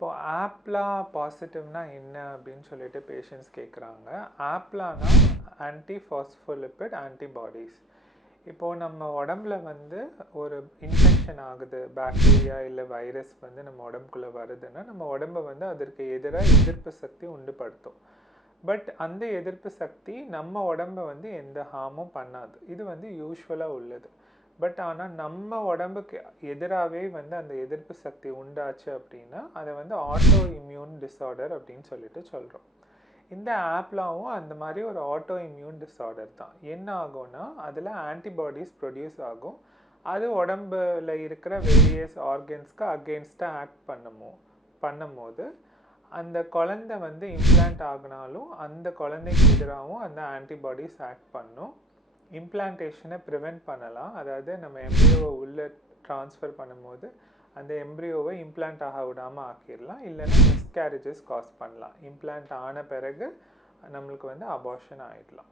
இப்போ ஆப்லா பாசிட்டிவ்னா என்ன அப்படின்னு சொல்லிட்டு பேஷண்ட்ஸ் கேட்குறாங்க. ஆப்லானா ஆன்டி பாஸ்போலிபிட் ஆன்டிபாடிஸ். இப்போது நம்ம உடம்புல வந்து ஒரு இன்ஃபெக்ஷன் ஆகுது, பாக்டீரியா இல்லை வைரஸ் வந்து நம்ம உடம்புக்குள்ளே வருதுன்னா நம்ம உடம்பை வந்து அதற்கு எதிராக எதிர்ப்பு சக்தி உண்டுபடுத்தும். பட் அந்த எதிர்ப்பு சக்தி நம்ம உடம்பை வந்து எந்த ஹார்மும் பண்ணாது. இது வந்து யூஸ்வலாக உள்ளது. பட் ஆனால் நம்ம உடம்புக்கு எதிராகவே வந்து அந்த எதிர்ப்பு சக்தி உண்டாச்சு அப்படின்னா அதை வந்து ஆட்டோ இம்யூன் டிஸார்டர் அப்படின்னு சொல்லிட்டு சொல்கிறோம். இந்த ஆப்லாவும் அந்த மாதிரி ஒரு ஆட்டோ இம்யூன் டிஸார்டர் தான். என்ன ஆகும்னா அதில் ஆன்டிபாடிஸ் ப்ரொடியூஸ் ஆகும். அது உடம்புல இருக்கிற வேரியஸ் ஆர்கன்ஸ்க்கு அகெயின்ஸ்டாக ஆக்ட் பண்ணும்போது அந்த குழந்தை வந்து இம்ப்ளான்ட் ஆகினாலும் அந்த குழந்தைக்கு எதிராகவும் அந்த ஆன்டிபாடிஸ் ஆக்ட் பண்ணும். இம்ப்ளான்டேஷனை ப்ரிவெண்ட் பண்ணலாம். அதாவது நம்ம எம்ப்ரியோவை உள்ளே ட்ரான்ஸ்ஃபர் பண்ணும்போது அந்த எம்ப்ரியோவை இம்ப்ளான்ட் ஆக விடாமல் ஆக்கிடலாம். இல்லைன்னா மிஸ்கேரேஜஸ் காஸ் பண்ணலாம். இம்ப்ளான்ட் ஆன பிறகு நம்மளுக்கு வந்து அபார்ஷன் ஆகிடலாம்.